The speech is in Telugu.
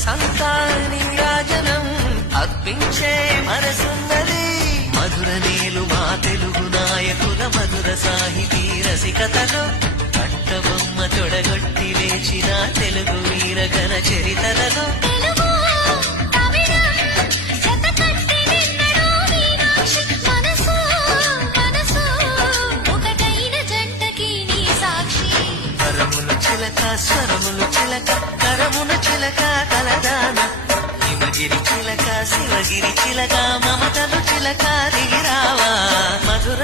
మనసంతా నీరాజనం అర్పించే మనసున్నది మధుర నేలు మా తెలుగు నాయకుల మధుర సాహితీ రసికతలో కట్టబొమ్మ తొడగొట్టి లేచిన తెలుగు వీరగణ చరితలలో కరములు చిలక స్వరములు చిలక కరమున చిలక కలదాన హిమగిరి చిలక శివగిరి చిలక మమతలు చిలక దిగిరావా మధుర